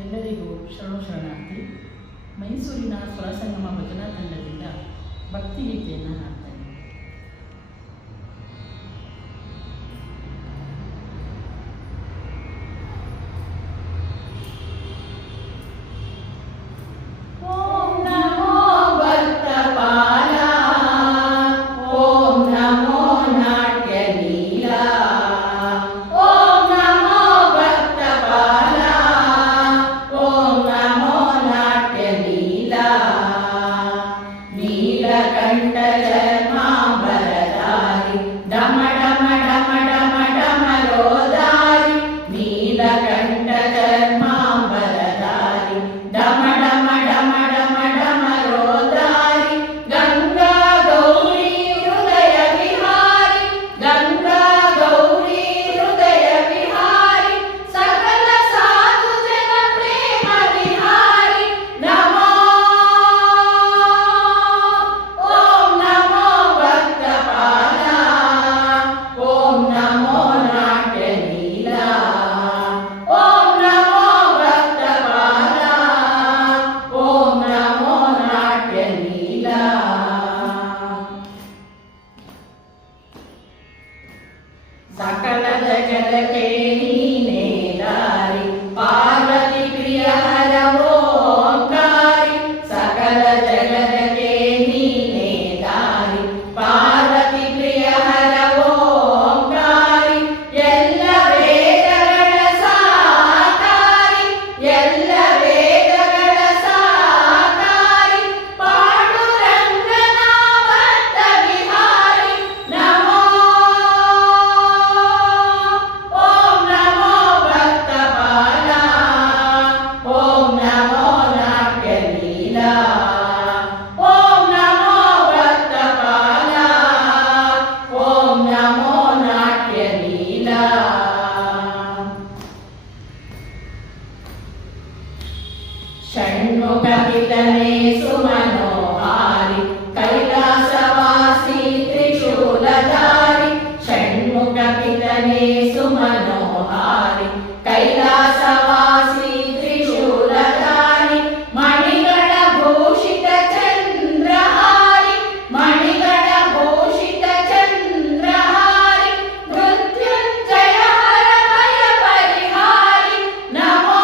ಎಲ್ಲರಿಗೂ ಶರಣಾರ್ಥಿ. ಮೈಸೂರಿನ ಸ್ವರಸಂಗಮ ಭಜನಾ ತಂಡದಿಂದ ಭಕ್ತಿಗೀತೆಯನ್ನು ಹಾಡ್ತೇನೆ. सकल जगत के नीने दारी पार्वती प्रिय हर ओंकारी सकल जगत के नीने दारी पार्वती प्रिय हर ओंकारी ಎಲ್ಲ ವೇದಗಳ ಸಾಕಾರಿ ಎಲ್ಲ ವೇದಗಳ ಸಾಕಾರಿ ಪಾಂಡುರಂಗನ ಭಕ್ತ ವಿಹಾರಿ ನಮೋ षण्मुखपितने सुमनोहारि कैलासवासी त्रिशूलधारि षण्मुखपितने सुमनोहारि कैलासवासी त्रिशूलधारि मणिगण भूषित चन्द्रहारि मणिगण भूषित चन्द्रहारि मृत्युञ्जय हर भय परिहारि नमो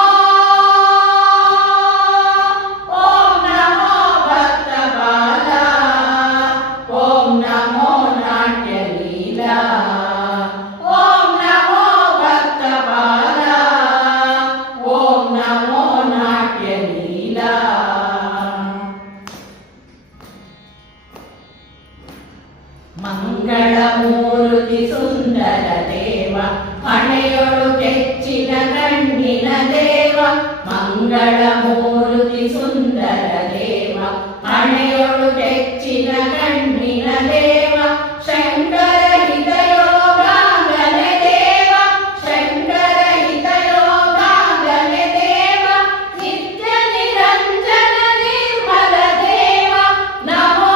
ಮಂಗಳಮೂರ್ತಿ ಸುಂದರ ದೇವ ಹಣೆಯೊಳು ಕೆಚ್ಚಿನ ಕಣ್ಣಿನ ದೇವ ಮಂಗಳಮೂರ್ತಿ ಸುಂದರ ದೇವ ಹಣೆಯೊಳು ಕೆಚ್ಚಿನ ಕಣ್ಣಿನ ದೇವ ಶಂಕರ ಹಿತಯೋಗಾಂಗನೆ ದೇವ ಶಂಕರ ಹಿತಯೋಗಾಂಗನೆ ದೇವ ನಿತ್ಯ ನಿರಂಜನ ನಿರ್ಮಲ ದೇವ ನಮೋ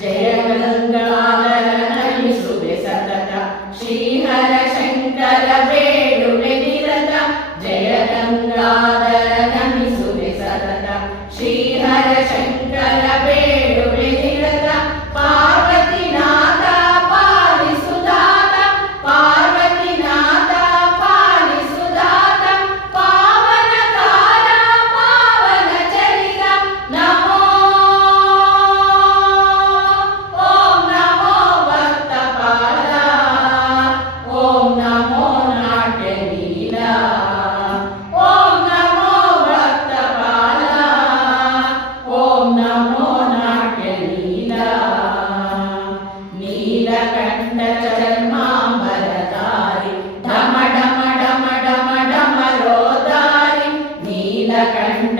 जय गंगाधर नमिಸುವೆ ಸತತ ಶ್ರೀಹರ ಶಂಕರ ಬೇಡುವೆ ನಿರತ ಜಯ ಗಂಗಾಧರ ನಮಿಸುವೆ ಸತತ ಶ್ರೀಹರ ಶಂಕರ ಬೇಡುವೆ ನಿರತ ಪಾರ್ವತಿನಾಥ ಪಾಲಿಸುದಾತ ಪಾರ್ವತಿನಾಥ ಪಾಲಿಸುದಾತ ಪಾವನಕಾರ ಪಾವನ ಚರಿತ ನಮೋ ಚರ್ಮಾಂಬರಧಾರಿ ಢಮ ಢಮ ಢಮ ಢಮ ಢಮ ರೋದಾರಿ ನೀಲಕಂಠ